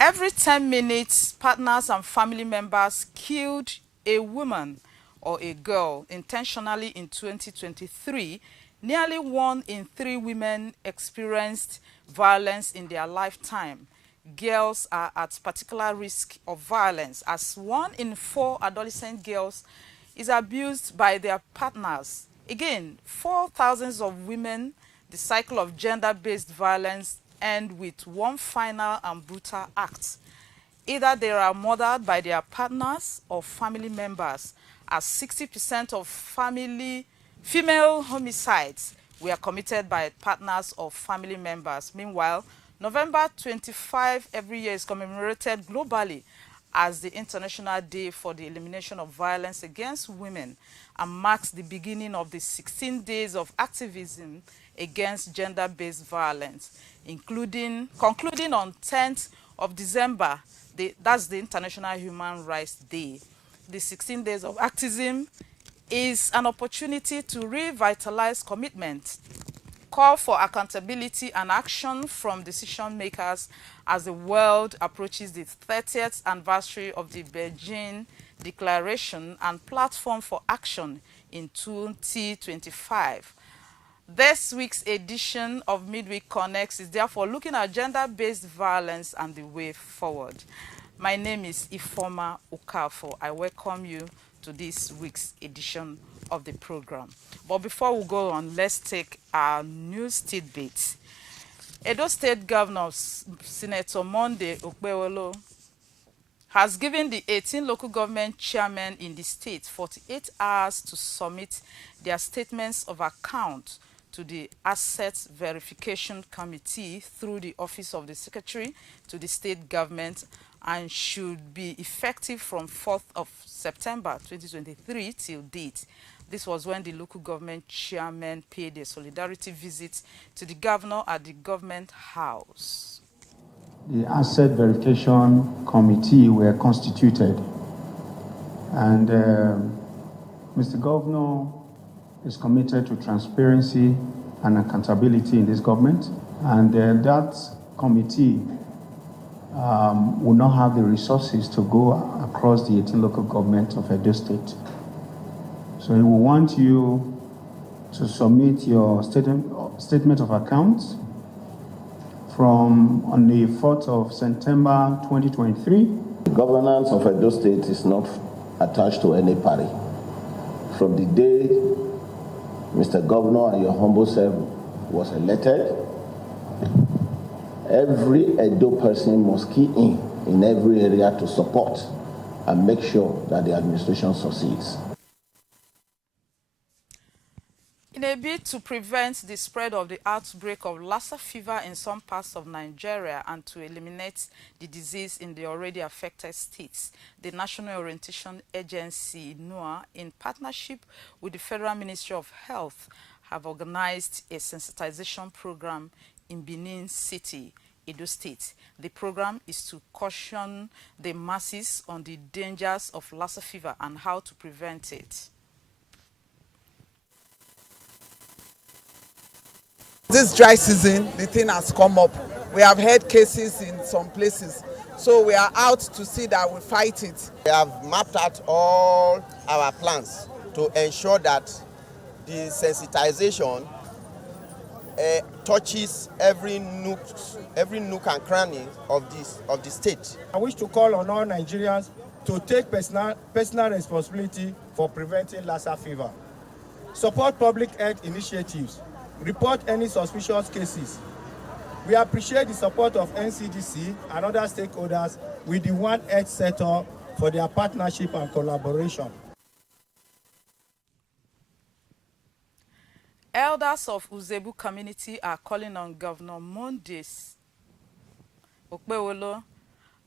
Every 10 minutes, partners and family members killed a woman or a girl intentionally in 2023. Nearly 1 in 3 women experienced violence in their lifetime. Girls are at particular risk of violence, as 1 in 4 adolescent girls is abused by their partners. Again, for thousands of women, the cycle of gender-based violence ends with one final and brutal act. Either they are murdered by their partners or family members, as 60% of female homicides were committed by partners or family members. Meanwhile, November 25 every year is commemorated globally as the International Day for the Elimination of Violence Against Women and marks the beginning of the 16 days of activism against gender-based violence, concluding on 10th of December. That's the International Human Rights Day. The 16 days of activism is an opportunity to revitalize commitment, call for accountability and action from decision makers as the world approaches the 30th anniversary of the Beijing Declaration and platform for action in 2025. This week's edition of Midweekconnect is therefore looking at gender-based violence and the way forward. My name is Ifoma Okafo. I welcome you to this week's edition of the program. But before we go on, let's take our news tidbits. Edo State Governor Senator Monday Okpewolo has given the 18 local government chairmen in the state 48 hours to submit their statements of account to the Asset Verification Committee through the Office of the Secretary to the state government, and should be effective from 4th of September 2023 till date. This was when the local government chairman paid a solidarity visit to the governor at the government house. The Asset Verification Committee were constituted, and Mr. Governor is committed to transparency and accountability in this government, and that committee will not have the resources to go across the 18 local governments of Edo State. So we want you to submit your statement of accounts from on the 4th of September 2023. The governance of Edo State is not attached to any party. From the day Mr. Governor and your humble self was elected, every Edo person must key in every area to support and make sure that the administration succeeds. In a bid to prevent the spread of the outbreak of Lassa fever in some parts of Nigeria and to eliminate the disease in the already affected states, the National Orientation Agency, NOAA, in partnership with the Federal Ministry of Health, have organized a sensitization program in Benin City, Edo State. The program is to caution the masses on the dangers of Lassa fever and how to prevent it. This dry season, the thing has come up. We have had cases in some places. So we are out to see that we fight it. We have mapped out all our plans to ensure that the sensitization touches every nook and cranny of the state. I wish to call on all Nigerians to take personal responsibility for preventing Lassa fever. Support public health initiatives. Report any suspicious cases. We appreciate the support of NCDC and other stakeholders with the One Health setup for their partnership and collaboration. Elders of Uzebu community are calling on Governor Monday Okpewolo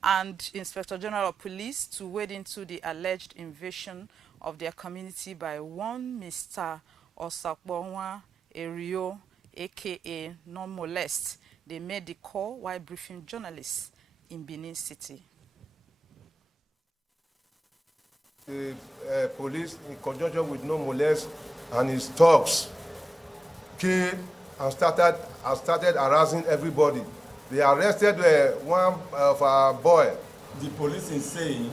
and Inspector General of Police to wade into the alleged invasion of their community by one Mr. Osakbonwa Erio, aka Non-Molest. They made the call while briefing journalists in Benin City. The police, in conjunction with Non-Molest and his thugs, came and started harassing everybody. They arrested one of our boy. The police is saying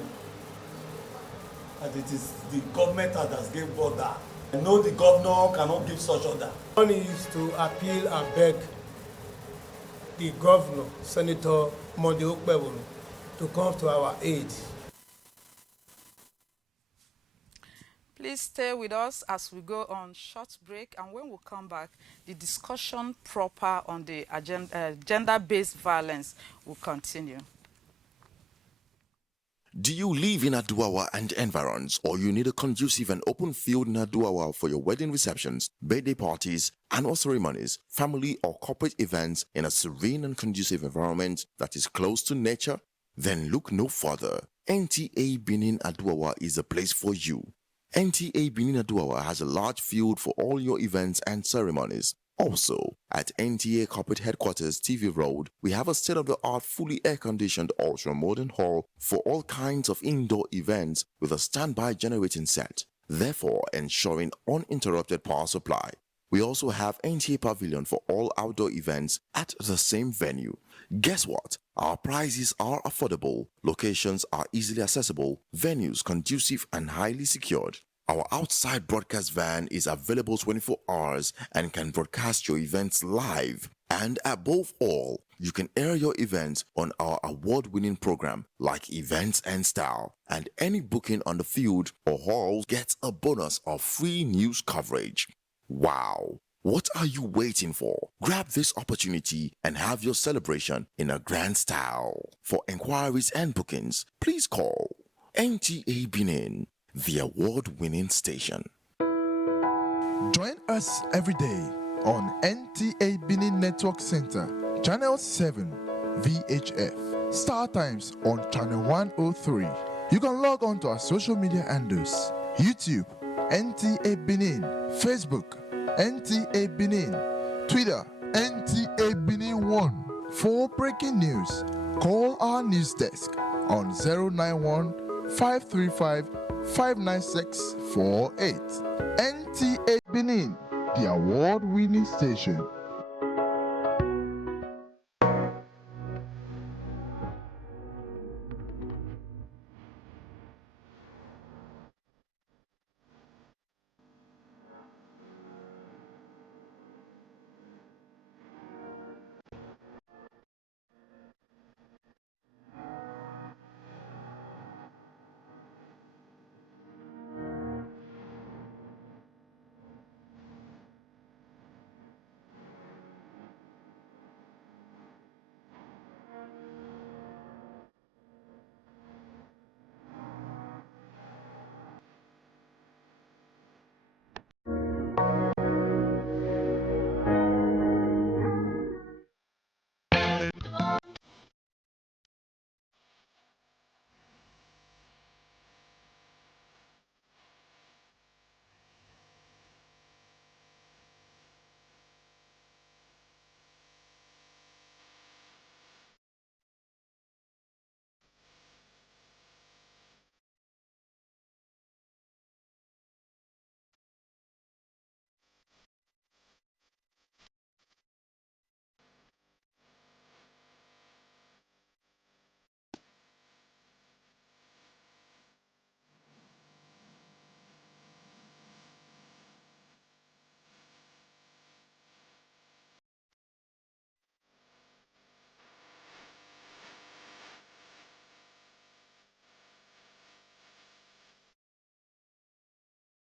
that it is the government that has given order. I know the governor cannot give such order. One is to appeal and beg the governor, Senator Monday Okpebolo, to come to our aid. Please stay with us as we go on short break, and when we come back, the discussion proper on the gender-based violence will continue. Do you live in Aduawa and environs, or you need a conducive and open field in Aduawa for your wedding receptions, birthday parties, annual ceremonies, family or corporate events in a serene and conducive environment that is close to nature? Then look no further. NTA Benin Aduawa is a place for you. NTA Benin Aduawa has a large field for all your events and ceremonies. Also, at NTA Corporate Headquarters TV Road, we have a state-of-the-art, fully air-conditioned, ultra-modern hall for all kinds of indoor events with a standby generating set, therefore ensuring uninterrupted power supply. We also have NTA Pavilion for all outdoor events at the same venue. Guess what? Our prices are affordable, locations are easily accessible, venues conducive and highly secured. Our outside broadcast van is available 24 hours and can broadcast your events live. And above all, you can air your events on our award-winning program like Events and Style. And any booking on the field or hall gets a bonus of free news coverage. Wow! What are you waiting for? Grab this opportunity and have your celebration in a grand style. For inquiries and bookings, please call NTA Benin, the award-winning station. Join us every day on NTA Benin Network Center, Channel 7, VHF. Star Times on Channel 103. You can log on to our social media handles: YouTube, NTA Benin, Facebook, NTA Benin, Twitter, NTA Benin 1. For breaking news, call our news desk on 091 535 59648. NTA Benin, the award-winning station.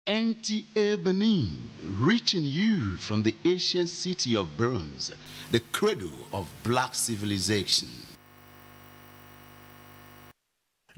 NTA Benin, reaching you from the ancient city of bronze, the cradle of black civilization.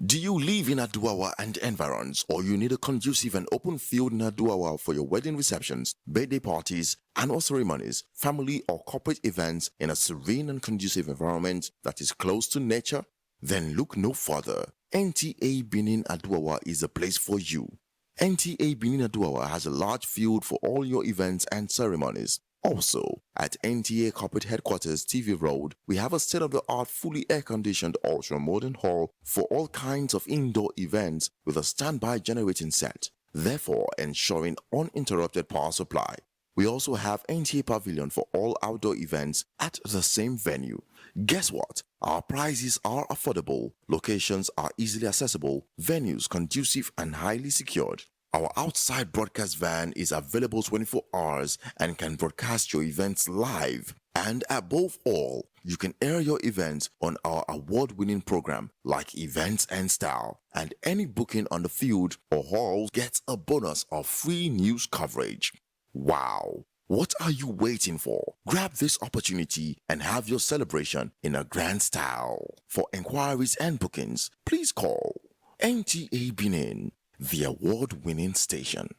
Do you live in Aduawa and environs, or you need a conducive and open field in Aduawa for your wedding receptions, birthday parties, annual ceremonies, family or corporate events in a serene and conducive environment that is close to nature? Then look no further. NTA Benin Aduawa is a place for you. NTA Benin Aduawa has a large field for all your events and ceremonies. Also, at NTA Corporate Headquarters TV Road, we have a state-of-the-art, fully air-conditioned, ultra-modern hall for all kinds of indoor events with a standby generating set, therefore ensuring uninterrupted power supply. We also have NTA Pavilion for all outdoor events at the same venue. Guess what? Our prices are affordable, locations are easily accessible, venues conducive and highly secured. Our outside broadcast van is available 24 hours and can broadcast your events live. And above all, you can air your events on our award-winning program like Events and Style. And any booking on the field or hall gets a bonus of free news coverage. Wow! What are you waiting for? Grab this opportunity and have your celebration in a grand style. For inquiries and bookings, please call NTA Benin, the award-winning station.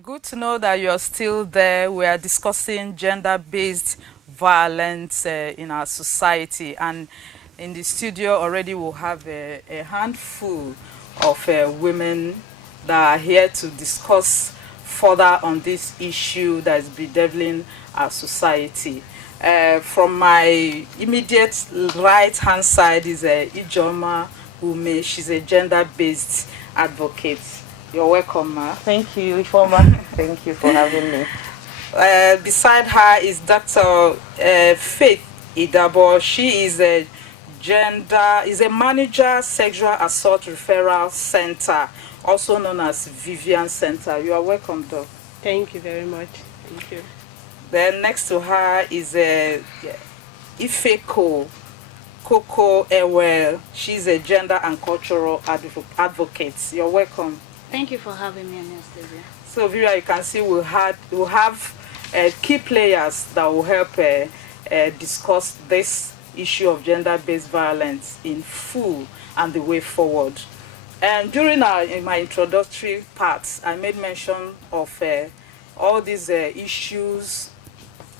Good to know that you're still there. We are discussing gender-based violence in our society, and in the studio already we'll have a handful of women that are here to discuss further on this issue that is bedeviling our society. From my immediate right-hand side is Ijoma Ume. She's a gender-based advocate. You're welcome, ma. Thank you, Ifoma. Thank you for having me. Beside her is Dr. Faith Idabo. She is a manager, sexual assault referral center, also known as Vivian Center. You are welcome, Doc. Thank you very much. Thank you. Then next to her is Ifeko Coco Ewell. She's a gender and cultural advocate. You're welcome. Thank you for having me, Anastasia. So, Vera, you can see we'll have key players that will help discuss this issue of gender-based violence in full and the way forward. And during in my introductory parts, I made mention of all these issues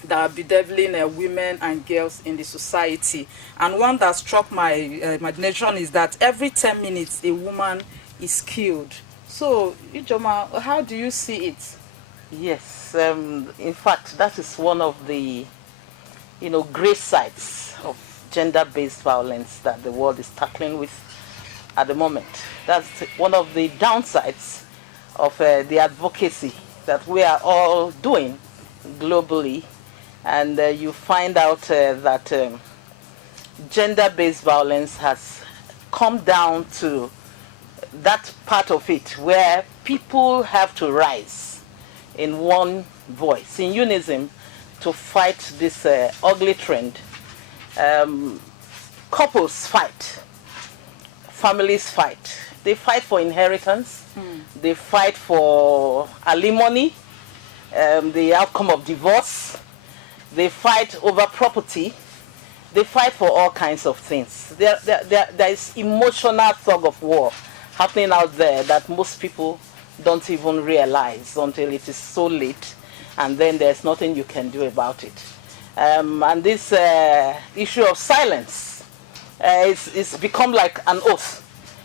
that are bedeviling women and girls in the society. And one that struck my imagination is that every 10 minutes a woman is killed. So, Ijoma, how do you see it? Yes, in fact, that is one of the, grey sides of gender-based violence that the world is tackling with at the moment. That's one of the downsides of the advocacy that we are all doing globally. And you find out that gender-based violence has come down to that part of it where people have to rise in one voice, in unison, to fight this ugly trend. Couples fight, families fight. They fight for inheritance, they fight for alimony, the outcome of divorce, they fight over property, they fight for all kinds of things. There is emotional tug of war happening out there that most people don't even realize until it is so late, and then there's nothing you can do about it. And this issue of silence it's become like an oath.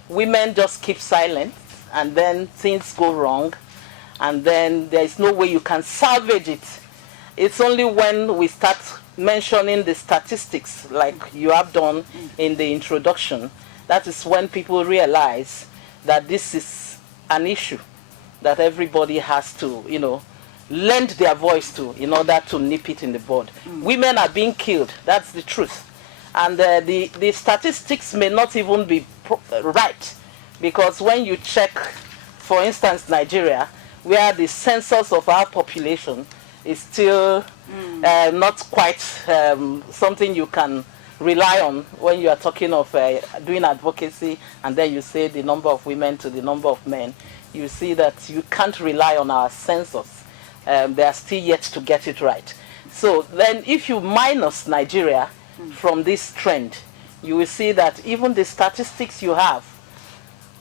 Women just keep silent, and then things go wrong, and then there's no way you can salvage it. It's only when we start mentioning the statistics, like you have done in the introduction, that is when people realize that this is an issue that everybody has to, lend their voice to in order to nip it in the bud. Women are being killed. That's the truth. And the statistics may not even be right, because when you check, for instance, Nigeria, where the census of our population is still not quite something you can rely on when you are talking of doing advocacy, and then you say the number of women to the number of men, you see that you can't rely on our census. They are still yet to get it right. So then if you minus Nigeria from this trend, you will see that even the statistics you have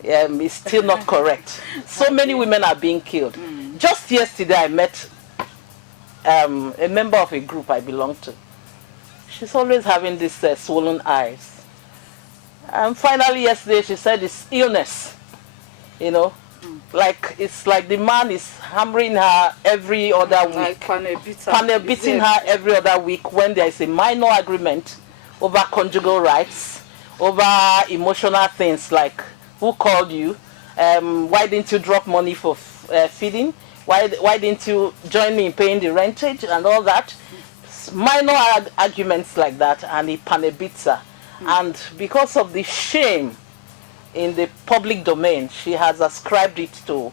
is still not correct. So many women are being killed. Just yesterday I met a member of a group I belong to. She's always having these swollen eyes. And finally yesterday she said it's illness. Like it's like the man is hammering her every other week. Like panel beating her every other week when there is a minor agreement over conjugal rights, over emotional things like who called you, Why didn't you drop money for feeding? Why didn't you join me in paying the rentage and all that? Minor arguments like that, and he panebits her. And because of the shame in the public domain, she has ascribed it to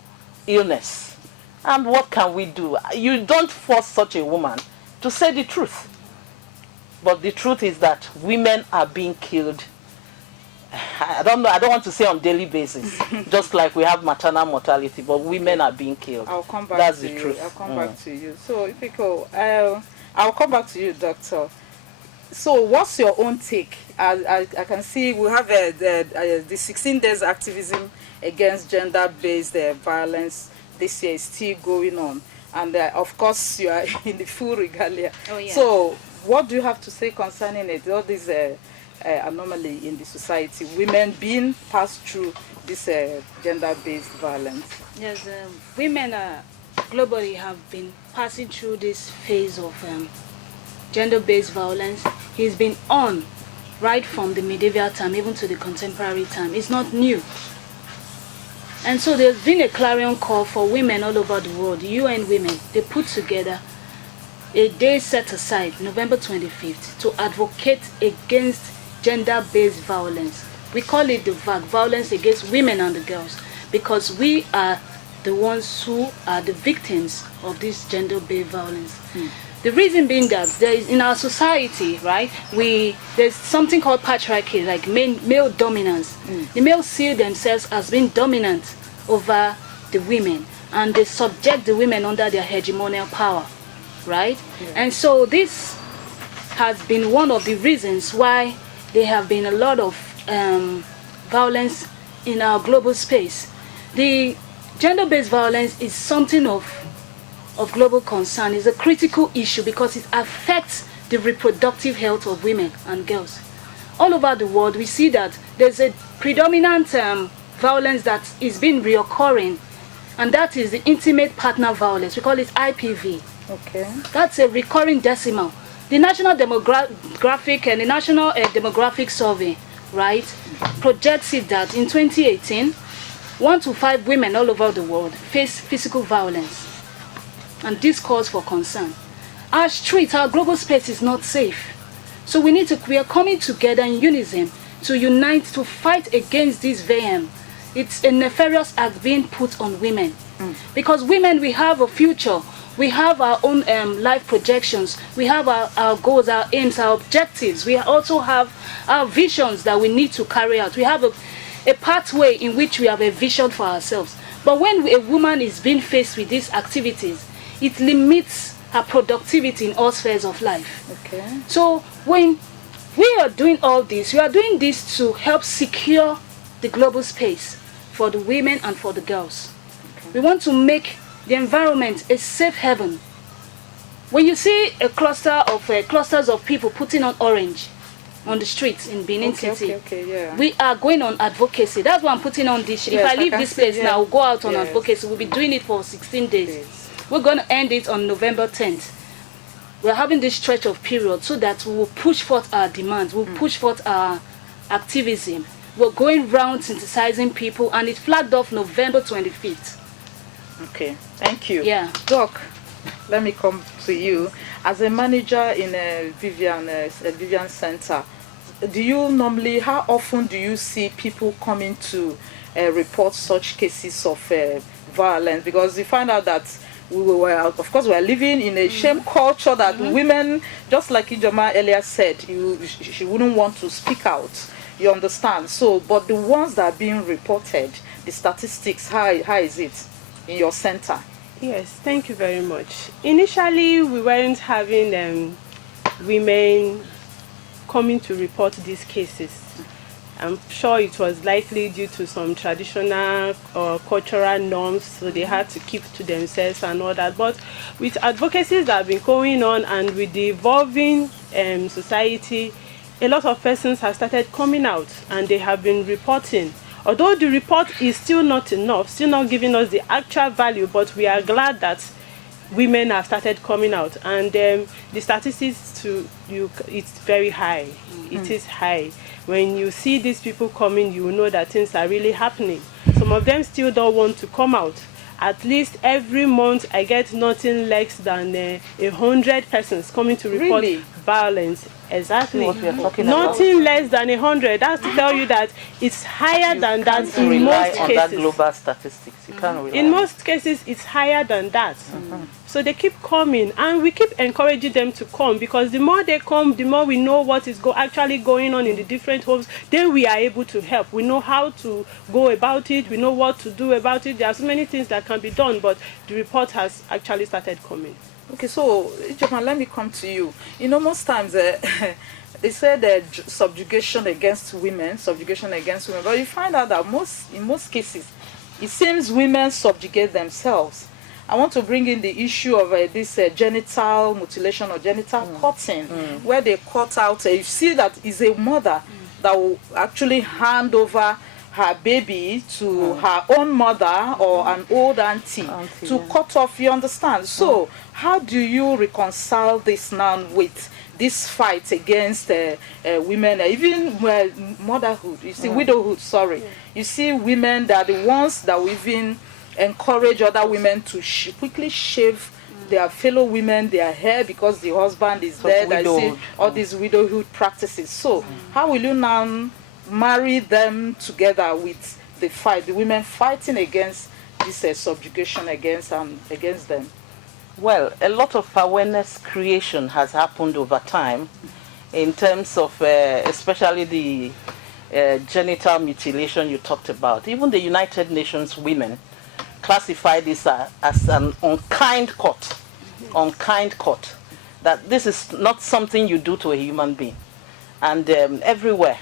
illness. And what can we do? You don't force such a woman to say the truth. But the truth is that women are being killed. I don't know, I don't want to say on daily basis, just like we have maternal mortality, but women are being killed. I'll come back That's to the you. truth. I'll come back to you. So, if you go, I'll come back to you, Doctor. So, what's your own take? I can see we have the 16 days activism against gender-based violence this year is still going on. And, of course, you are in the full regalia. Oh, yeah. So, what do you have to say concerning it? All this anomaly in the society, women being passed through this gender-based violence? Yes, women globally have been passing through this phase of gender-based violence. It's been on right from the medieval time even to the contemporary time. It's not new. And so there's been a clarion call for women all over the world. UN Women, they put together a day set aside, November 25th, to advocate against gender-based violence. We call it the VAG, violence against women and the girls, because we are the ones who are the victims of this gender-based violence. The reason being that there is, in our society, right, there's something called patriarchy, like male dominance. The males see themselves as being dominant over the women, and they subject the women under their hegemonial power, right? Yeah. And so this has been one of the reasons why there have been a lot of violence in our global space. The gender-based violence is something of global concern. It's a critical issue because it affects the reproductive health of women and girls. All over the world, we see that there's a predominant violence that is being reoccurring, and that is the intimate partner violence. We call it IPV. Okay. That's a recurring decimal. The National Demographic and the National Demographic Survey, right, projects it that in 2018, 1 to 5 women all over the world face physical violence. And this calls for concern. Our streets, our global space is not safe. So we are coming together in unison to unite to fight against this VM. It's a nefarious act being put on women. Because women, we have a future. We have our own life projections. We have our goals, our aims, our objectives. We also have our visions that we need to carry out. We have a pathway in which we have a vision for ourselves. But when a woman is being faced with these activities, it limits her productivity in all spheres of life. Okay. So when we are doing all this, we are doing this to help secure the global space for the women and for the girls. Okay. We want to make the environment a safe haven. When you see a clusters of people putting on orange on the streets in Benin City, yeah. We are going on advocacy. That's why I'm putting on this. Yes, if I leave this place now, we'll go out on advocacy. We'll be doing it for 16 days. Yes. We're going to end it on November 10th. We're having this stretch of period so that we will push forth our demands. We'll push forth our activism. We're going round synthesizing people, and it flagged off November 25th. Okay, thank you. Yeah. Doc, let me come to you. As a manager in a Vivian Center, how often do you see people coming to report such cases of violence? Because you find out that we are living in a shame culture that women, just like Ijoma earlier said, she wouldn't want to speak out. You understand? So, but the ones that are being reported, the statistics, how is it in your center? Yes, thank you very much. Initially, we weren't having women coming to report these cases. I'm sure it was likely due to some traditional or cultural norms, so they had to keep to themselves and all that. But with advocacies that have been going on and with the evolving society, a lot of persons have started coming out and they have been reporting. Although the report is still not enough, still not giving us the actual value, but we are glad that women have started coming out, and the statistics it's very high. It is high. When you see these people coming, you know that things are really happening. Some of them still don't want to come out. At least every month I get nothing less than 100 persons coming to report violence. Exactly. What we are talking Nothing about. less than 100. That's to tell you that it's higher than that in Rely most on cases. that global statistics. You can't rely In on most cases, it's higher than that. So they keep coming, and we keep encouraging them to come, because the more they come, the more we know what is actually going on in the different homes. Then we are able to help. We know how to go about it. We know what to do about it. There are so many things that can be done, but the report has actually started coming. Okay, so Ijeoma, let me come to you. You know, most times they say subjugation against women, but you find out that in most cases, it seems women subjugate themselves. I want to bring in the issue of this genital mutilation or genital cutting, where they cut out. You see that is a mother that will actually hand over her baby to her own mother or an old auntie to cut off, you understand? So how do you reconcile this now with this fight against women, even motherhood, you see, widowhood, sorry. You see women that are the ones that will even encourage other women to quickly shave their fellow women their hair because the husband is dead. I see all these widowhood practices. So how will you now marry them together with the fight, the women fighting against this subjugation against them? Well, a lot of awareness creation has happened over time in terms of especially the genital mutilation you talked about. Even the United Nations women classify this as an unkind cut. Unkind cut. That this is not something you do to a human being. And everywhere,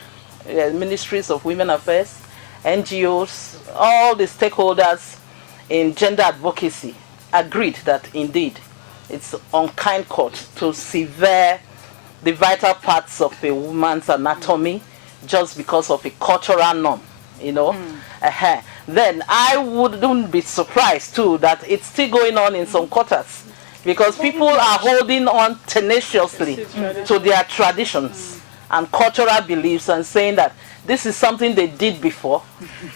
ministries of women affairs, NGOs, all the stakeholders in gender advocacy agreed that indeed it's unkind cut to sever the vital parts of a woman's anatomy just because of a cultural norm, you know. Then I wouldn't be surprised too that it's still going on in some quarters, because people are holding on tenaciously to their traditions and cultural beliefs and saying that this is something they did before.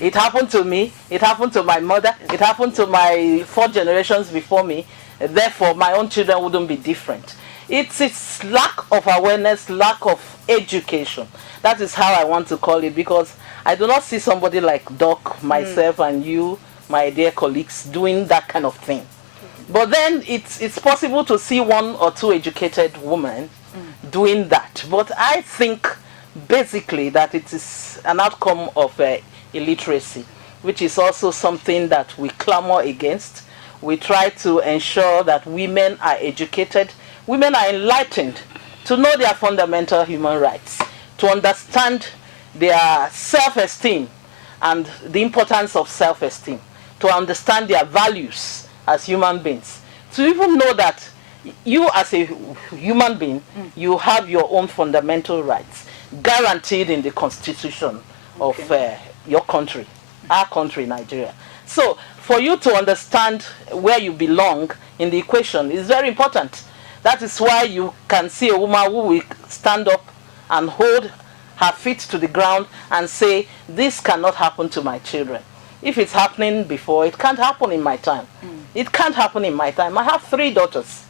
It happened to me, it happened to my mother, it happened to my 4 generations before me, therefore my own children wouldn't be different. It's lack of awareness, lack of education. That is how I want to call it, because I do not see somebody like Doc, myself, and you, my dear colleagues, doing that kind of thing. But then it's possible to see 1 or 2 educated women doing that. But I think basically that it is an outcome of illiteracy, which is also something that we clamor against. We try to ensure that women are educated, women are enlightened to know their fundamental human rights, to understand their self-esteem and the importance of self-esteem, to understand their values as human beings, to even know that you as a human being, you have your own fundamental rights guaranteed in the constitution of your country, our country, Nigeria. So for you to understand where you belong in the equation is very important. That is why you can see a woman who will stand up and hold her feet to the ground and say, this cannot happen to my children. If it's happening before, it can't happen in my time. It can't happen in my time. I have 3 daughters.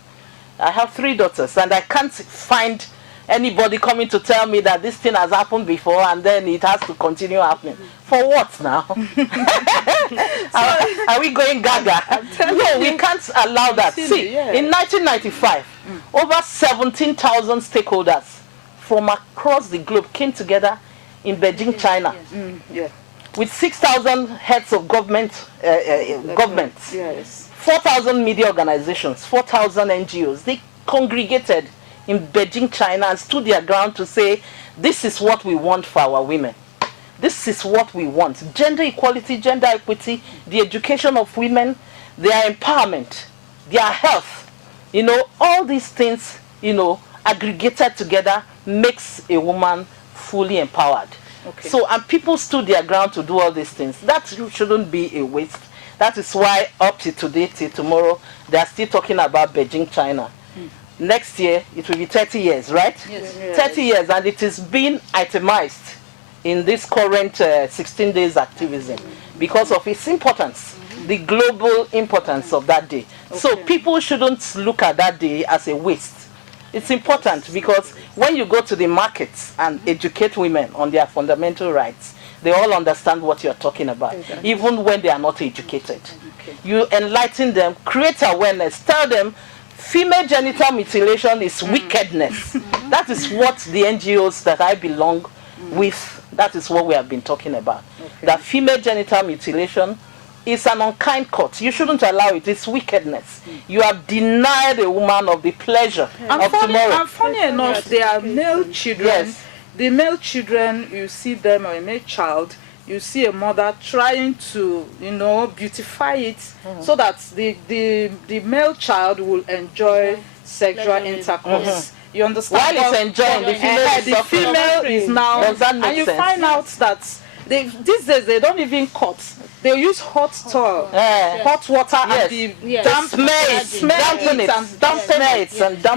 And I can't find anybody coming to tell me that this thing has happened before and then it has to continue happening. For what now? Are we going gaga? No, we can't allow that. See, in 1995, over 17,000 stakeholders from across the globe came together in Beijing, China, with 6,000 heads of governments, 4,000 media organizations, 4,000 NGOs. They congregated in Beijing, China, and stood their ground to say, this is what we want for our women. This is what we want. Gender equality, gender equity, the education of women, their empowerment, their health. You know, all these things, you know, aggregated together makes a woman fully empowered. So, and people stood their ground to do all these things. That shouldn't be a waste. That is why up to today, till tomorrow, they are still talking about Beijing, China. Next year, it will be 30 years, right? Yes. 30 years, and it is being itemized in this current 16 days activism because of its importance, the global importance of that day. So people shouldn't look at that day as a waste. It's important because when you go to the markets and educate women on their fundamental rights, they all understand what you're talking about, even when they are not educated. You enlighten them, create awareness, tell them female genital mutilation is wickedness. That is what the NGOs that I belong with, that is what we have been talking about. That female genital mutilation is an unkind cut. You shouldn't allow it. It's wickedness. You have denied a woman of the pleasure of tomorrow. And funny enough, they are male children. Yes. The male children, you see them, or a male child, you see a mother trying to, beautify it so that the male child will enjoy sexual intercourse. You understand? While it's enjoying, the female is now, does that make and you sense? find out that these days they don't even cut. They use hot towel, hot water, and the damp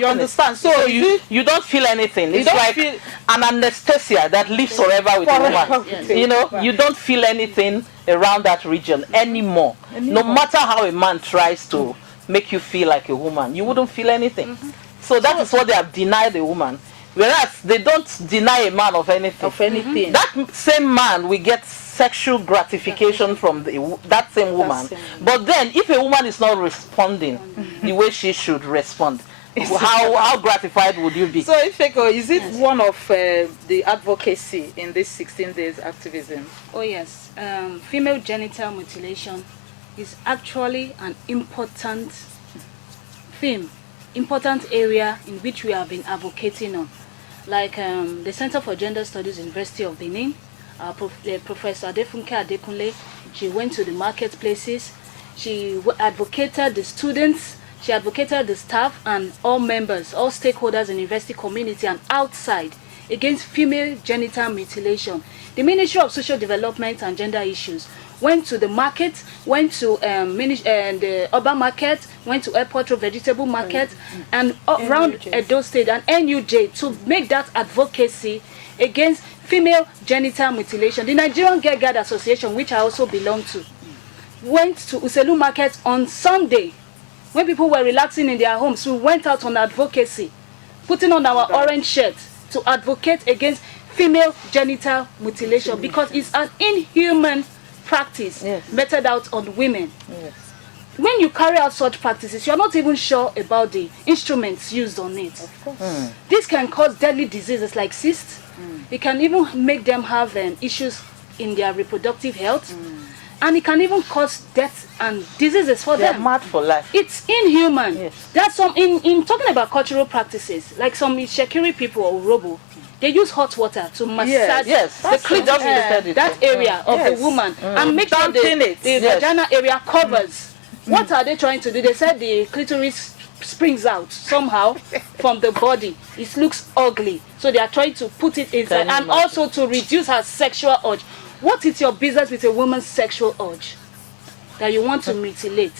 You understand? So you don't feel anything. It's like an anesthesia that lives forever with the woman. You don't feel anything around that region anymore. No matter how a man tries to make you feel like a woman, you wouldn't feel anything. So that is what they have denied the woman. Whereas they don't deny a man of anything. That same man will get sexual gratification from that same woman. But then, if a woman is not responding the way she should respond, how gratified would you be? So, Ifeko, is it one of the advocacy in this 16 days activism? Oh yes, female genital mutilation is actually an important theme, important area in which we have been advocating on. Like the Center for Gender Studies, University of Benin, Professor Adefunke Adekunle, she went to the marketplaces, she advocated the students, she advocated the staff and all members, all stakeholders in the university community and outside against female genital mutilation. The Ministry of Social Development and Gender Issues went to the market, went to the urban market, went to airport road vegetable market, and around Edo State and NUJ to make that advocacy against female genital mutilation. The Nigerian Girl Guide Association, which I also belong to, went to Uselu Market on Sunday when people were relaxing in their homes. We went out on advocacy, putting on our orange shirts to advocate against female genital mutilation because it's an inhuman practice meted out on women. When you carry out such practices, you're not even sure about the instruments used on it. Of course. This can cause deadly diseases like cysts. It can even make them have issues in their reproductive health. And it can even cause death and diseases for them. They're mad for life. It's inhuman. That's some in talking about cultural practices, like some Shekiri people or Urobo, they use hot water to massage the clitoris, that area of the woman, and make sure the vagina area covers. What are they trying to do? They said the clitoris springs out somehow from the body. It looks ugly. So they are trying to put it inside and also to reduce her sexual urge. What is your business with a woman's sexual urge that you want to mutilate?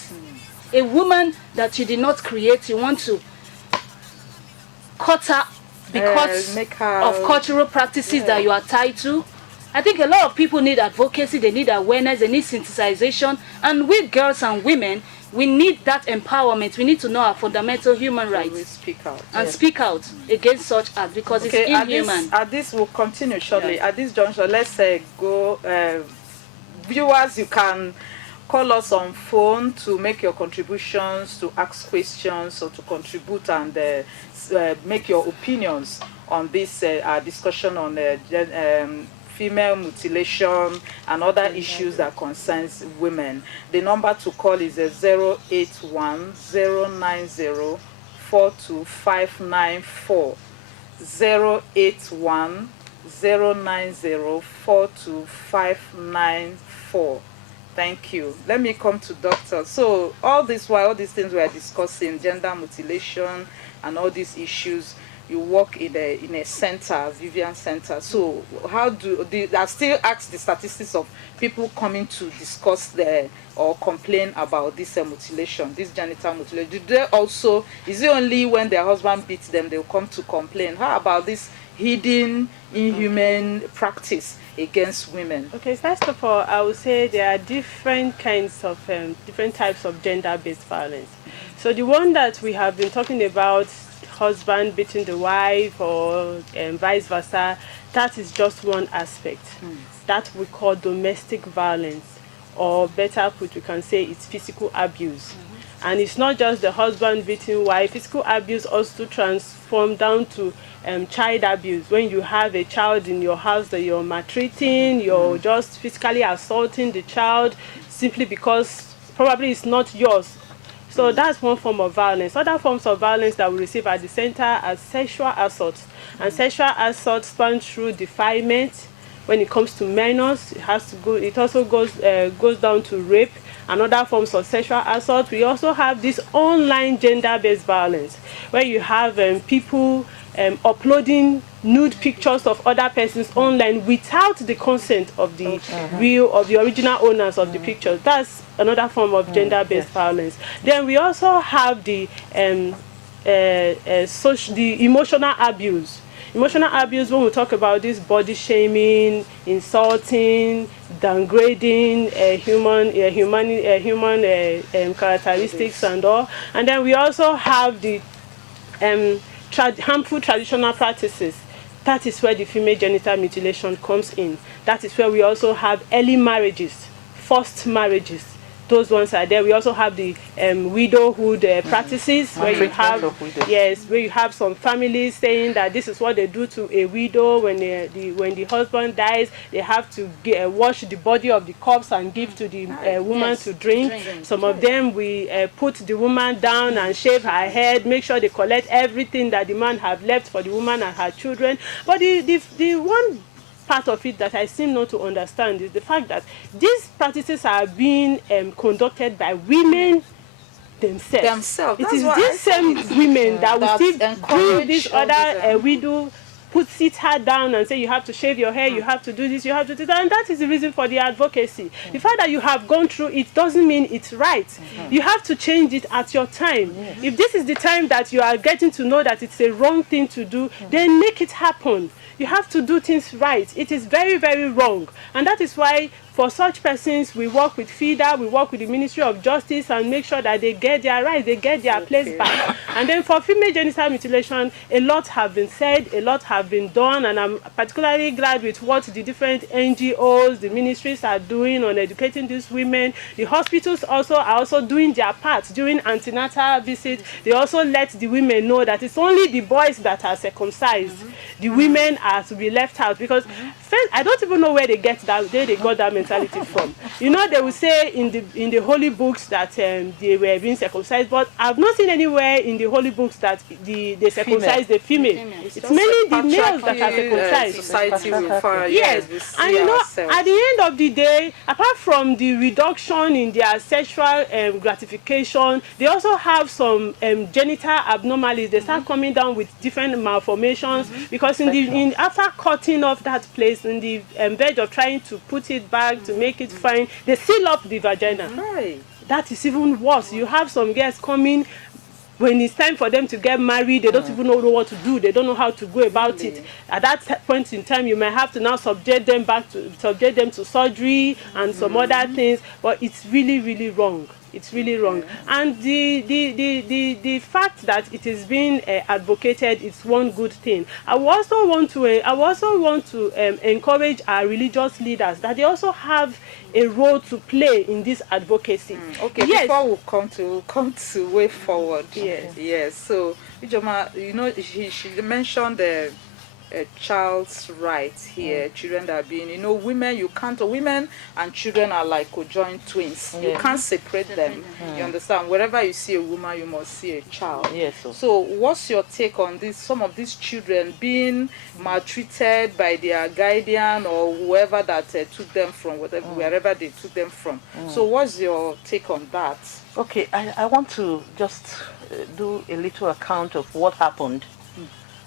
A woman that you did not create, you want to cut her because of cultural practices that you are tied to. I think a lot of people need advocacy, they need awareness, they need sensitization. And we girls and women, we need that empowerment. We need to know our fundamental human rights. We speak out. And speak out against such acts because it's inhuman. At this will continue shortly. At this juncture, let's go. Viewers, you can call us on phone to make your contributions, to ask questions, or to contribute and make your opinions on this discussion on female mutilation and other issues that concerns women. The number to call is 081-090-42594. 081-090-42594. Thank you. Let me come to Doctor. So all these things we are discussing, gender mutilation and all these issues, you work in a center, Vivian Center. So how do I still ask the statistics of people coming to discuss or complain about this mutilation, this genital mutilation? Do they also, is it only when their husband beats them they'll come to complain? How about this hidden, inhumane practice against women? Okay, first of all, I would say there are different kinds of, different types of gender-based violence. So the one that we have been talking about, husband beating the wife or vice versa, that is just one aspect. That we call domestic violence, or better put, we can say it's physical abuse. And it's not just the husband beating wife. Physical abuse also transforms down to child abuse. When you have a child in your house that you're maltreating, you're just physically assaulting the child simply because probably it's not yours. So that's one form of violence. Other forms of violence that we receive at the center are sexual assault. And sexual assault spans through defilement. When it comes to minors, it has to go. It also goes down to rape and other forms of sexual assault. We also have this online gender-based violence, where you have people uploading nude pictures of other persons online without the consent of the original owners of the pictures. That's another form of gender-based violence. Then we also have the emotional abuse. Emotional abuse, when we talk about this, body shaming, insulting, downgrading human characteristics and all. And then we also have the harmful traditional practices. That is where the female genital mutilation comes in. That is where we also have early marriages, forced marriages. Those ones are there. We also have the widowhood practices, where you have where you have some families saying that this is what they do to a widow when the husband dies. They have to wash the body of the corpse and give to the woman to drink. Some of them, we put the woman down and shave her head, make sure they collect everything that the man have left for the woman and her children. But the one part of it that I seem not to understand is the fact that these practices are being conducted by women themselves. It is these same women that will still bring this other widow, sit her down and say, you have to shave your hair, you have to do this, you have to do that. And that is the reason for the advocacy. The fact that you have gone through it doesn't mean it's right. You have to change it at your time. If this is the time that you are getting to know that it's a wrong thing to do, then make it happen. You have to do things right. It is very, very wrong. And that is why for such persons, we work with FIDA, we work with the Ministry of Justice and make sure that they get their rights, they get their place back. And then for female genital mutilation, a lot have been said, a lot have been done, and I'm particularly glad with what the different NGOs, the ministries are doing on educating these women. The hospitals are also doing their part during antenatal visits. They also let the women know that it's only the boys that are circumcised. The women are to be left out, because first, I don't even know where they got that mentality from. You know, they will say in the holy books that they were being circumcised, but I've not seen anywhere in the holy books that they circumcise the female. It's mainly the males that are circumcised. Society will yes, and you know, at the end of the day, apart from the reduction in their sexual gratification, they also have some genital abnormalities. They start coming down with different malformations, because after cutting off that place, in the verge of trying to put it back to make it fine, they seal up the vagina. That is even worse. You have some girls coming, when it's time for them to get married, they don't even know what to do. They don't know how to go about it. At that point in time, you may have to now subject them to surgery and some other things. But it's really, really wrong. It's really wrong. And the fact that it is being advocated is one good thing. I also want to encourage our religious leaders that they also have a role to play in this advocacy. Okay, yes. Before we come to way forward. Yes. Yes. So, Ijoma, you know, she mentioned the child's rights here, children that are being, you know, women and children are like conjoined twins. You can't separate them. You understand? Wherever you see a woman, you must see a child. Yes. So what's your take on this? Some of these children being maltreated by their guardian or whoever that took them from, wherever they took them from. So what's your take on that? Okay, I want to just do a little account of what happened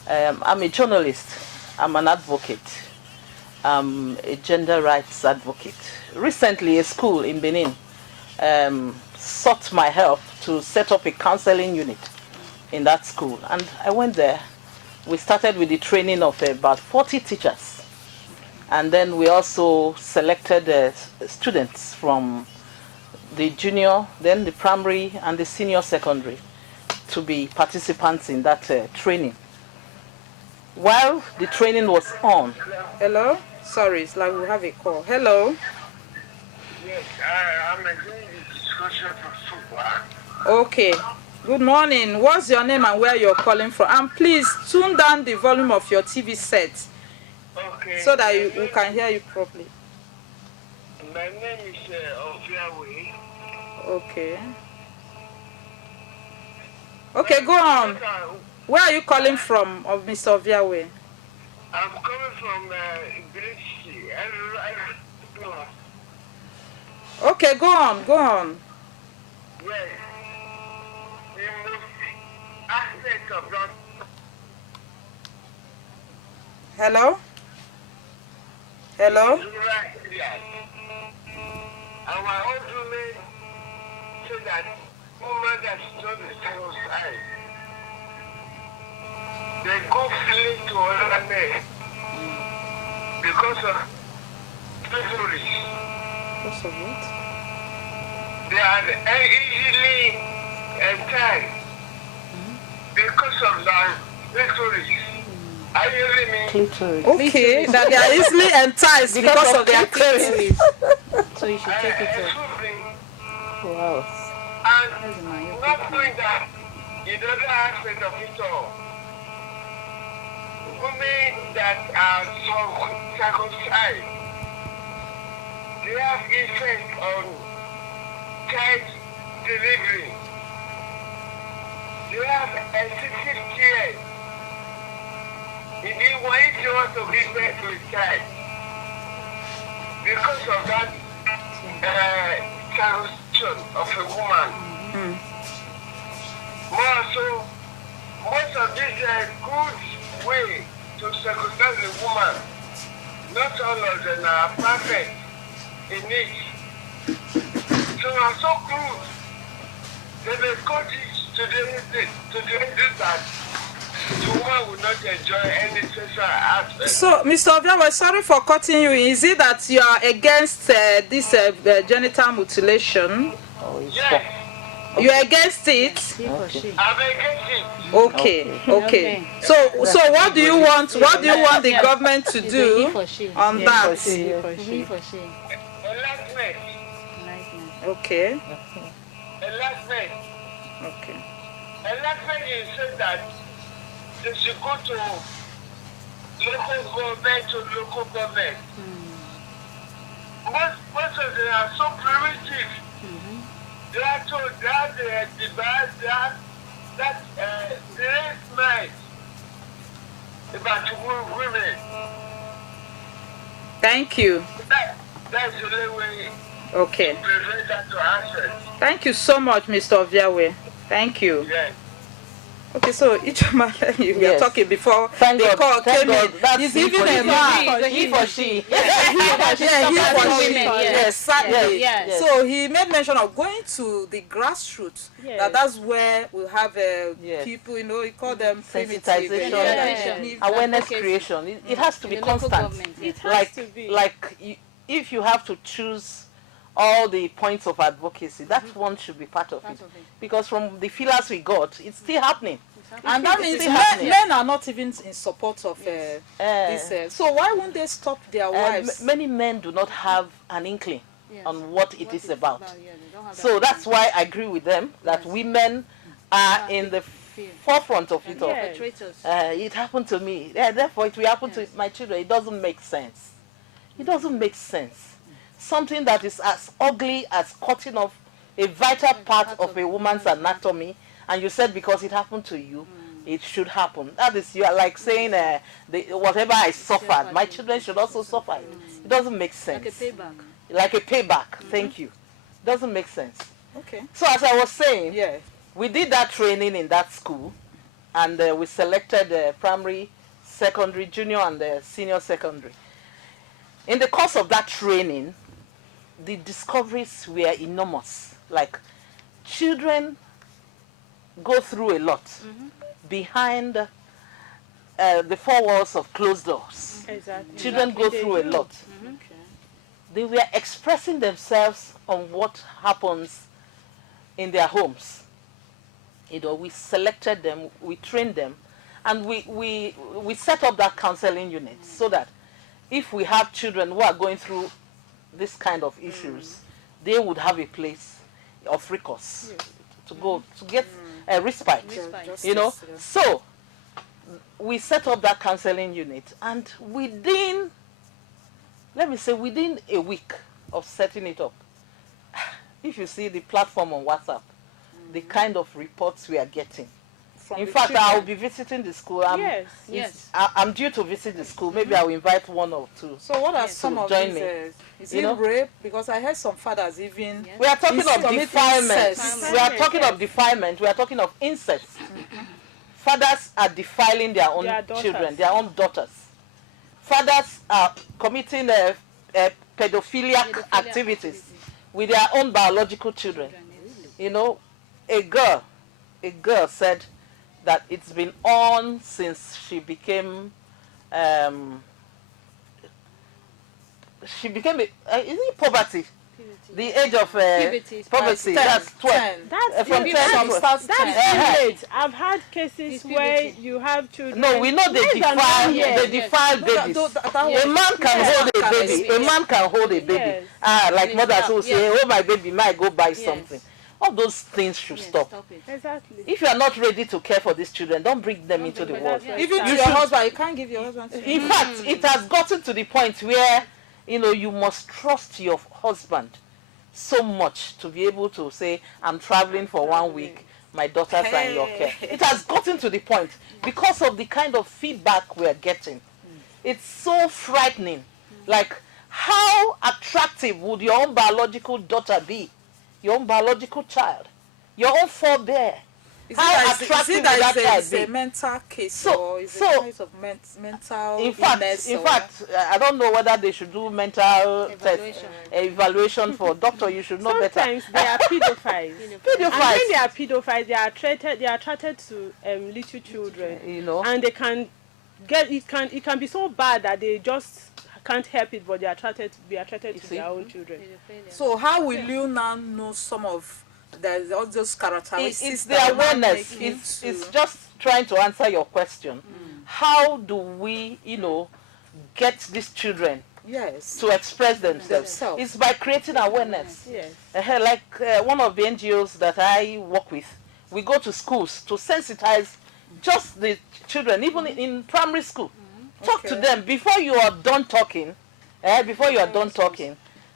I'm a journalist. I'm an advocate. I'm a gender rights advocate. Recently, a school in Benin sought my help to set up a counseling unit in that school. And I went there. We started with the training of about 40 teachers. And then we also selected students from the junior, then the primary, and the senior secondary to be participants in that training. While the training was on. Hello? Sorry, it's like we have a call. Hello? Yes, I'm enjoying the discussion from super. Okay. Good morning. What's your name and where you're calling from? And please tune down the volume of your TV set so that we can hear you properly. My name is Oviawe. Okay. Okay, go on. Where are you calling from, of Mr. Oviawe? I'm coming from British. Okay, go on, go on. Yes. The most aspect of that. Hello? Hello? Our old women say that woman that stood the second side, they go fleeing to another man because of treasury. Because of what? They are easily enticed because of that treasury. Are you hearing me? Clitoris. Okay, that they are easily enticed because of their clitoris. So you should take it off. Wow. And not doing that, in the other aspect of it all, women that are circumcised, they have effect on child delivery. They have excessive tears. If you want to give birth to a child, because of that circumcision of a woman, more so, most of these good way to circumcise a woman, not all of them are perfect in it. So I'm so crude. They may cut it to the end that the woman will not enjoy any sexual aspect. So, Mr. Oviawe, sorry for cutting you. Is it that you are against this genital mutilation? Yes. You're against it? Okay. I'm against it. Okay. So what do you want? What do you want the government to do on that? Enlightenment. Okay. Enlightenment. Okay. Enlightenment is saying that they should go to local government to local government. Most of them are so primitive. They are told that they have devised that direct mind about women. Thank you. That's the only way Okay. to prevent that to happen. Thank you so much, Mr. Oviawe. Thank you. Yes. Okay, so each man we were talking before Thank the God, call came in. That's He's he even for a she. man. He for she. Yes, exactly. Yes. So he made mention of going to the grassroots. That's where we have people, you call them primitive. Sensitization, awareness creation. It has to be constant. It has to be. If you have to choose all the points of advocacy, that one should be part of it. Because from the feelers we got, it's still happening. And that means men are not even in support of this. So why won't they stop their wives? Many men do not have an inkling on what it is about. So that's why I agree with them that women are in the forefront of it all. It happened to me. Therefore, it will happen to my children. It doesn't make sense. It doesn't make sense. Something that is as ugly as cutting off a vital part of a woman's anatomy, and you said because it happened to you, it should happen. That is, you are like saying, whatever I suffered, my children should also suffer. It doesn't make sense. Like a payback. Thank you. It doesn't make sense. Okay. So as I was saying, we did that training in that school, and we selected primary, secondary, junior, and senior secondary. In the course of that training, the discoveries were enormous. Like, children go through a lot behind the four walls of closed doors. Exactly. Children go through a lot. They were expressing themselves on what happens in their homes. You know, we selected them, we trained them, and we set up that counseling unit so that if we have children who are going through this kind of issues, they would have a place of recourse to go to get a respite. You know, so we set up that counseling unit, and within, let me say, within a week of setting it up, if you see the platform on WhatsApp, the kind of reports we are getting. In fact, I'll be visiting the school. I'm due to visit the school. Maybe I will invite one or two. So what are some of join these? me. Is it rape? Because I heard some fathers even. We are talking of defilement. We are talking of defilement. We are talking of incest. Fathers are defiling their own children, their own daughters. Fathers are committing pedophilic activities with their own biological children. You know, a girl said that it's been on since she became is it poverty? The age of poverty, that's 12. That's from 10 to that's teenage. I've had cases where you have children. No, we know they defile babies. A man can hold a baby. A man can hold a baby. Like mothers who say, oh, my baby might go buy something. All those things should stop. Exactly. If you are not ready to care for these children, don't bring them into the world. Even your husband, you can't give your husband. In fact, it has gotten to the point where, you know, you must trust your husband so much to be able to say, I'm traveling for 1 week, my daughters are in your care. It has gotten to the point because of the kind of feedback we are getting. It's so frightening. Like, how attractive would your own biological daughter be? Your own biological child, your own forebear. How attractive would that child be? Is a mental case, so, or is it a case of mental illness? In fact, I don't know whether they should do mental evaluation for doctor. You should know better. Sometimes they are pedophiles. And when they are pedophiles, they are attracted to little children. You know, and they can get it can be so bad that they just can't help it, but they are attracted to their own children. So how will you now know some of all those characteristics? It's the awareness. It's just trying to answer your question. How do we, you know, get these children to express themselves? It's by creating awareness. Like one of the NGOs that I work with, we go to schools to sensitize just the children, even in primary school. Talk to them before you are done talking.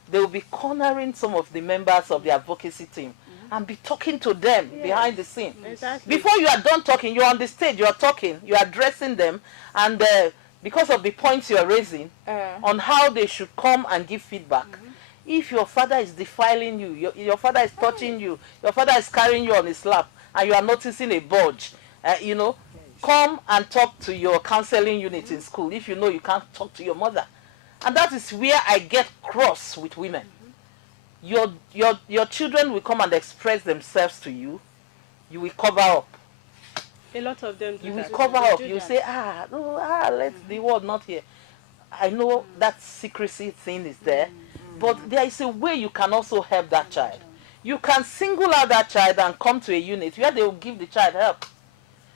They will be cornering some of the members of the advocacy team and be talking to them behind the scene. Exactly. Before you are done talking, you're on the stage, you're talking, you're addressing them, and because of the points you're raising on how they should come and give feedback. If your father is defiling you, your father is touching you, your father is carrying you on his lap, and you are noticing a bulge, you know, come and talk to your counseling unit in school if you know you can't talk to your mother. And that is where I get cross with women. Your children will come and express themselves to you. You will cover up. A lot of them do You will that. cover up. You say, let the world not hear. I know that secrecy thing is there, but there is a way you can also help that child. You can single out that child and come to a unit where they will give the child help.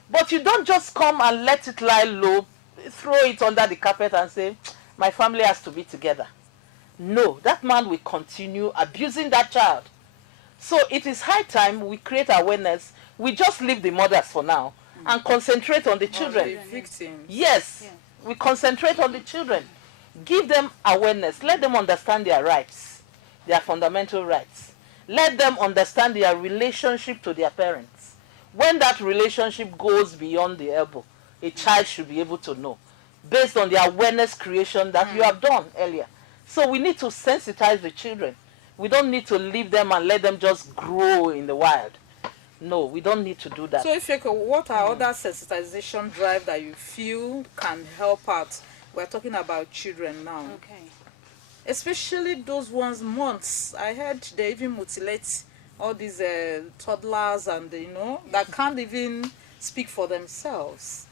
But you don't just come and let it lie low, throw it under the carpet and say, my family has to be together. No, that man will continue abusing that child. So it is high time we create awareness. We just leave the mothers for now and concentrate on the children. The victims. Yes, we concentrate on the children. Give them awareness. Let them understand their rights, their fundamental rights. Let them understand their relationship to their parents. When that relationship goes beyond the elbow, a child should be able to know, based on the awareness creation that you have done earlier. So we need to sensitize the children. We don't need to leave them and let them just grow in the wild. No, we don't need to do that. So, Ifeko, what are other sensitization drive that you feel can help out? We're talking about children now. Okay. Especially those ones months. I heard they even mutilate all these toddlers and, that can't even speak for themselves.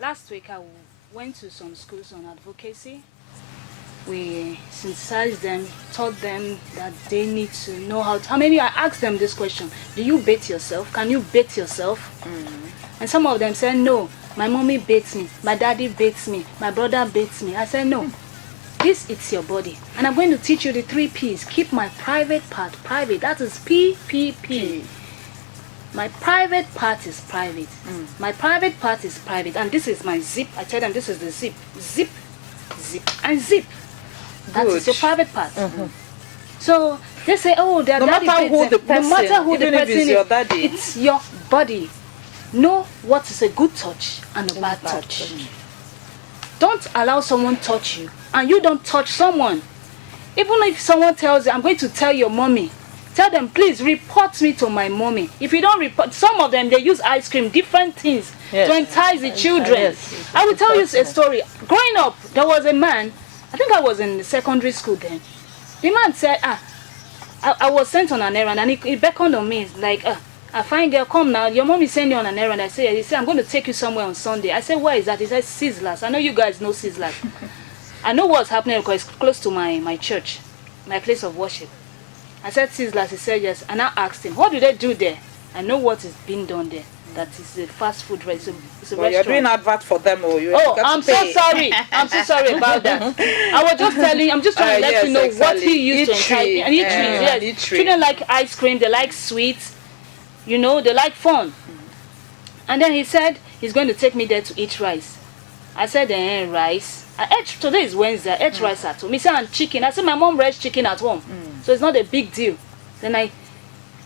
Last week I went to some schools on advocacy. We sensitized them, taught them that they need to know how to. Maybe I asked them this question: do you bathe yourself? Can you bathe yourself? And some of them said, no, my mommy bathes me, my daddy bathes me, my brother bathes me. I said, no, this is your body. And I'm going to teach you the 3 P's. Keep my private part private. That is PPP. My private part is private. My private part is private. And this is my zip. I tell them this is the zip. Zip, zip, and zip. That is your private part. So they say, oh, their no daddy matter who the person, no matter who the even if person it's your is, daddy. it's your body. Know what is a good touch and a bad touch. Don't allow someone touch you and you don't touch someone. Even if someone tells you, I'm going to tell your mommy, tell them, please report me to my mommy. If you don't report, some of them, they use ice cream, different things to entice the children. I will tell you a story. Growing up, there was a man, I think I was in secondary school then. The man said, I was sent on an errand and he beckoned on me like, a fine girl, come now. Your mom is sending you on an errand. He said, I'm going to take you somewhere on Sunday. I said, where is that? He said, Sizzlers. I know you guys know Sizzlers. I know what's happening because it's close to my church, my place of worship. I said, Sizzlers. He said, yes. And I asked him, what do they do there? I know what is being done there. That is a fast food restaurant. It's a restaurant. You're doing advert for them, or you? Oh, I'm so sorry. I'm so sorry about that. I was just telling. I'm just trying to let you know what he used to entice. And yes, children like ice cream. They like sweets. They like fun. And then he said he's going to take me there to eat rice. I said, rice. Today is Wednesday. I ate rice at home. He said, and chicken. I said, my mom raised chicken at home, so it's not a big deal. Then I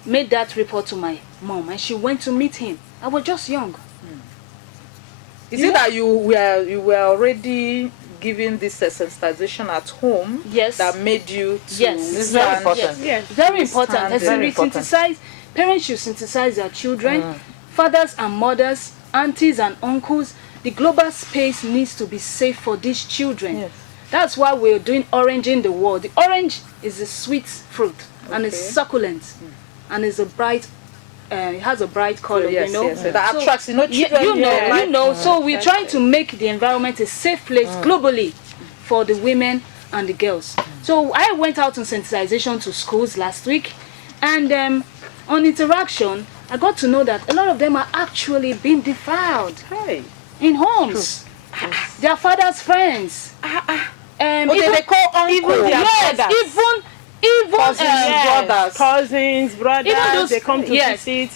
made that report to my mom, and she went to meet him. I was just young. Is it that you were already giving this sensitization at home? Yes. That made you to it's very important. Yes, very important. Parents should synthesize their children, fathers and mothers, aunties and uncles. The global space needs to be safe for these children. Yes. That's why we're doing Orange in the World. The orange is a sweet fruit and it's succulent and it's a bright. It has a bright color, Yes. That so, attracts, children. So we're trying to make the environment a safe place globally for the women and the girls. So I went out on sensitization to schools last week, and on interaction, I got to know that a lot of them are actually being defiled in homes. Their father's friends. They call uncle. Cousins, brothers, they come to visit.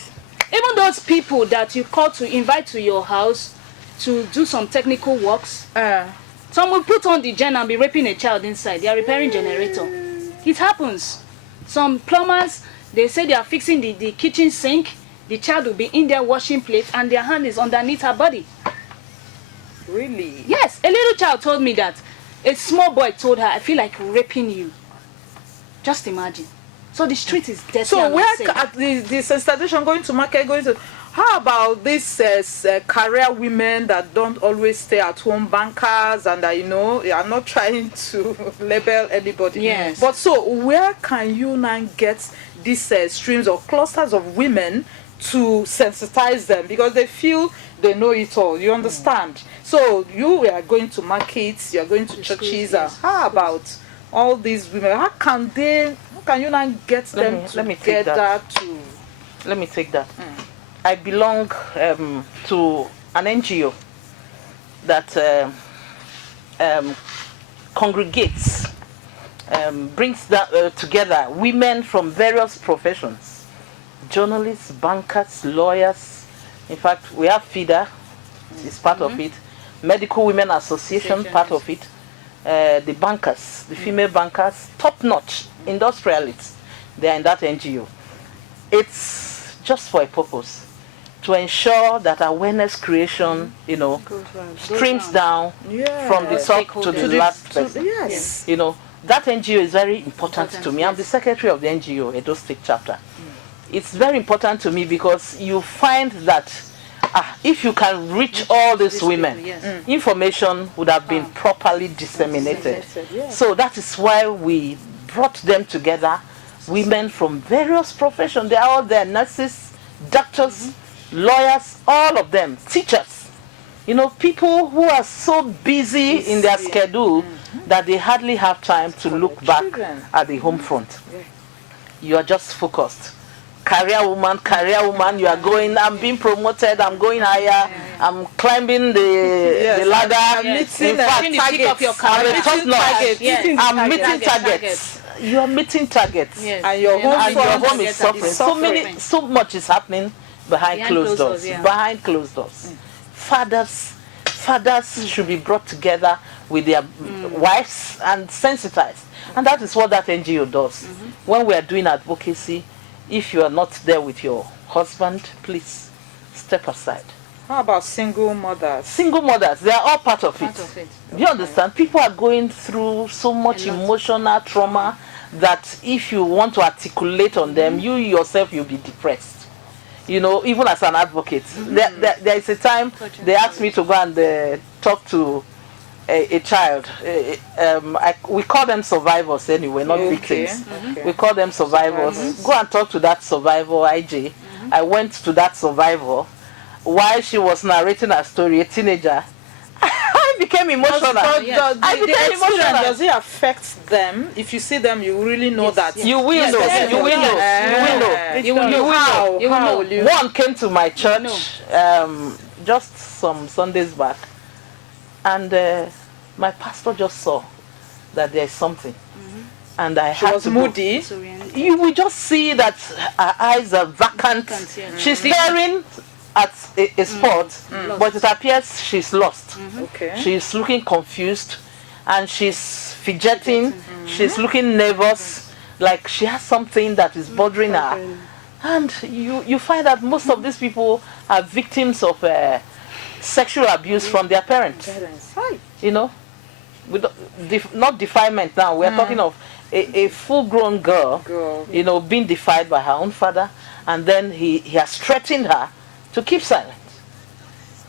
Even those people that you call to invite to your house to do some technical works, some will put on the gen and be raping a child inside. They are repairing generator. It happens. Some plumbers, they say they are fixing the kitchen sink. The child will be in there washing plates and their hand is underneath her body. Really? Yes, a little child told me that. A small boy told her, I feel like raping you. Just imagine. So the street is dirty. So where the sensitization going to market, how about these career women that don't always stay at home, bankers, and they are not trying to label anybody. Yes. But so where can you now get these streams or clusters of women to sensitize them, because they feel they know it all? You understand? So you are going to markets, you are going to churches. How about all these women? How can you now get them to get that to? Let me take that. I belong to an NGO that congregates, brings together women from various professions, journalists, bankers, lawyers. In fact, we have FIDA, is part of it, Medical Women Association, part of it, the bankers, the female bankers, top-notch industrialists, they are in that NGO. It's just for a purpose, to ensure that awareness creation, streams down from the top to the last person. Yes. That NGO is very important to me. I'm the secretary of the NGO, Edo State chapter. it's very important to me because you find that if you can reach all these women, information would have been properly disseminated. So that is why we brought them together, women from various professions. They are all there, nurses, doctors, lawyers, all of them, teachers. You know, people who are so busy in their schedule that they hardly have time to look back at the home front. You are just focused. Career woman, you are going, I'm being promoted, I'm going higher, I'm climbing the ladder. I'm meeting targets. You are meeting targets. And your home is suffering. So much is happening behind closed doors. Behind closed doors. Fathers should be brought together with their wives and sensitized. And that is what that NGO does. When we are doing advocacy, if you are not there with your husband, please step aside. How about single mothers? Single mothers, they are all part of it. You understand? People are going through so much emotional trauma that if you want to articulate on them, you yourself, you'll be depressed. You know, even as an advocate. There is a time they asked me to go and talk to a child. We call them survivors anyway, not victims. We call them survivors. Go and talk to that survivor, IJ. I went to that survivor while she was narrating her story, a teenager. I became emotional. Does it affect them? If you see them, you really know that. You will know. One came to my church just some Sundays back, and my pastor just saw that there is something. And I had to moody. You will just see that her eyes are vacant. She's staring at a spot, but it appears she's lost. She's looking confused, and she's fidgeting. She's looking nervous, like she has something that is bothering her. And you find that most of these people are victims of sexual abuse from their parents. You know, not defilement now. We're talking of a full-grown girl, you know, being defied by her own father, and then he has threatened her to keep silent.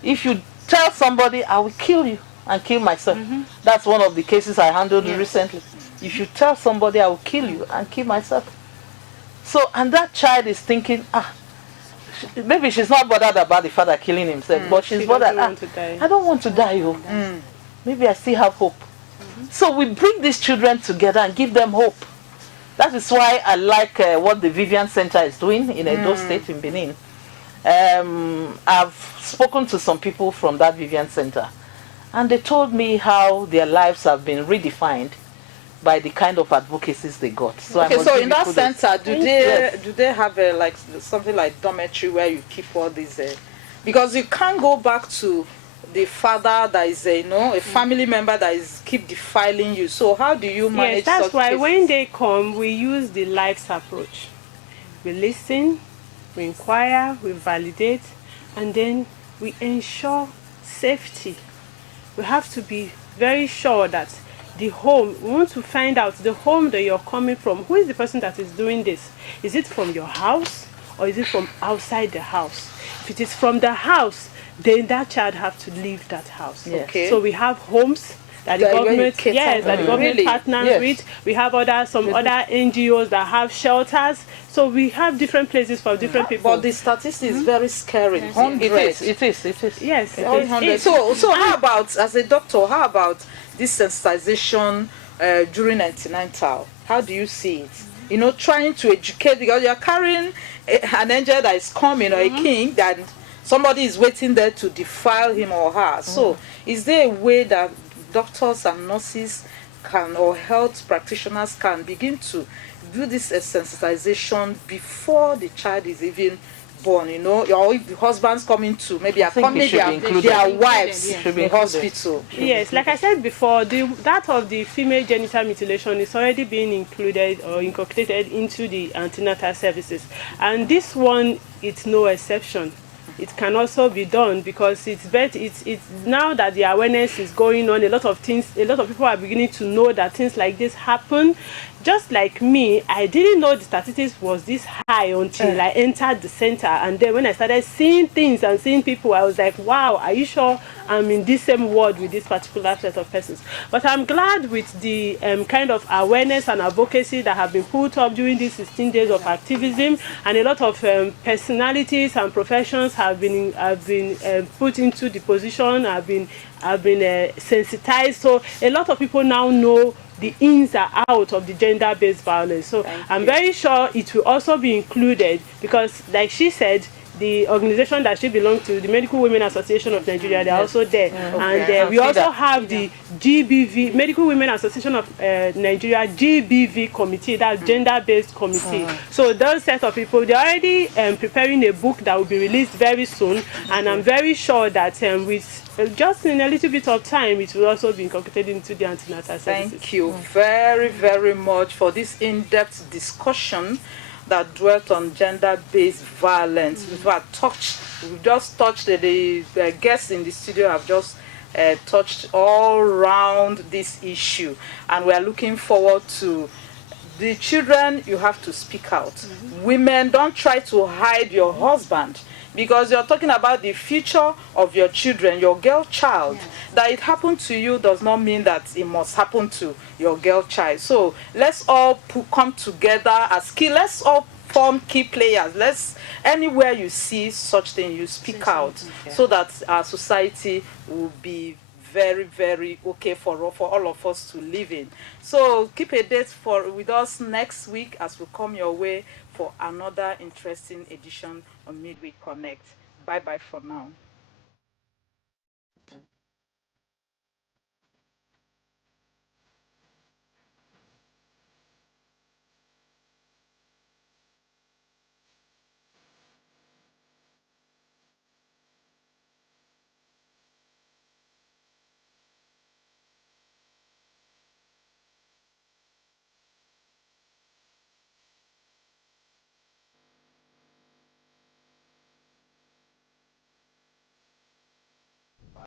If you tell somebody, I will kill you and kill myself. That's one of the cases I handled recently. If you tell somebody, I will kill you and kill myself. So, and that child is thinking, maybe she's not bothered about the father killing himself, but she's bothered, I don't want to die. Maybe I still have hope. So we bring these children together and give them hope. That is why I like what the Vivian Center is doing in Edo State in Benin. I've spoken to some people from that Vivian Center, and they told me how their lives have been redefined by the kind of advocacies they got. So in that center, do they have like something like dormitory where you keep all these? Because you can't go back to the father that is a family member that is keep defiling you. So how do you manage? Yes, that's why when they come, we use the lives approach. We listen, we inquire, we validate, and then we ensure safety. We have to be very sure that the home, we want to find out the home that you're coming from. Who is the person that is doing this? Is it from your house or is it from outside the house? If it is from the house, then that child have to leave that house. So we have homes that the government, that the government partners with. We have some other NGOs that have shelters. So we have different places for different people. But the statistic is very scary. It is. Yes, it is. So how about, as a doctor, how about this sensitization during antenatal? How do you see it? You know, trying to educate, because you're carrying an angel that is coming, or a king that somebody is waiting there to defile him or her. So is there a way that doctors and nurses can, or health practitioners can begin to do this sensitization before the child is even born, or if the husband's coming to maybe accompany their wives in hospital? Yes, like I said before, that of the female genital mutilation is already being included or incorporated into the antenatal services, and this one, it's no exception. It can also be done because it's now that the awareness is going on, a lot of people are beginning to know that things like this happen. just like me, I didn't know the statistics was this high until I entered the center. And then when I started seeing things and seeing people, I was like, wow, are you sure I'm in this same ward with this particular set of persons? But I'm glad with the kind of awareness and advocacy that have been put up during these 16 days of activism, and a lot of personalities and professions have been put into the position, have been sensitized. So a lot of people now know the ins and outs of the gender-based violence. So I'm very sure it will also be included, because like she said, the organization that she belongs to, the Medical Women Association of Nigeria, they're also there. And we also have the GBV, Medical Women Association of Nigeria, GBV committee, that's gender-based committee. So those set of people, they're already preparing a book that will be released very soon. And I'm very sure that with just in a little bit of time, it will also be incorporated into the antenatal services. Thank you very, very much for this in-depth discussion that dwelt on gender-based violence. We've just touched, the guests in the studio have just touched all around this issue. And we are looking forward to the children. You have to speak out. Women, don't try to hide your husband, because you're talking about the future of your children, your girl child. That it happened to you does not mean that it must happen to your girl child. So let's all come together as let's all form key players. Anywhere you see such thing, you speak out, so that our society will be very, very okay for all of us to live in. So keep a date with us next week as we come your way for another interesting edition of Midweek Connect. Bye bye for now.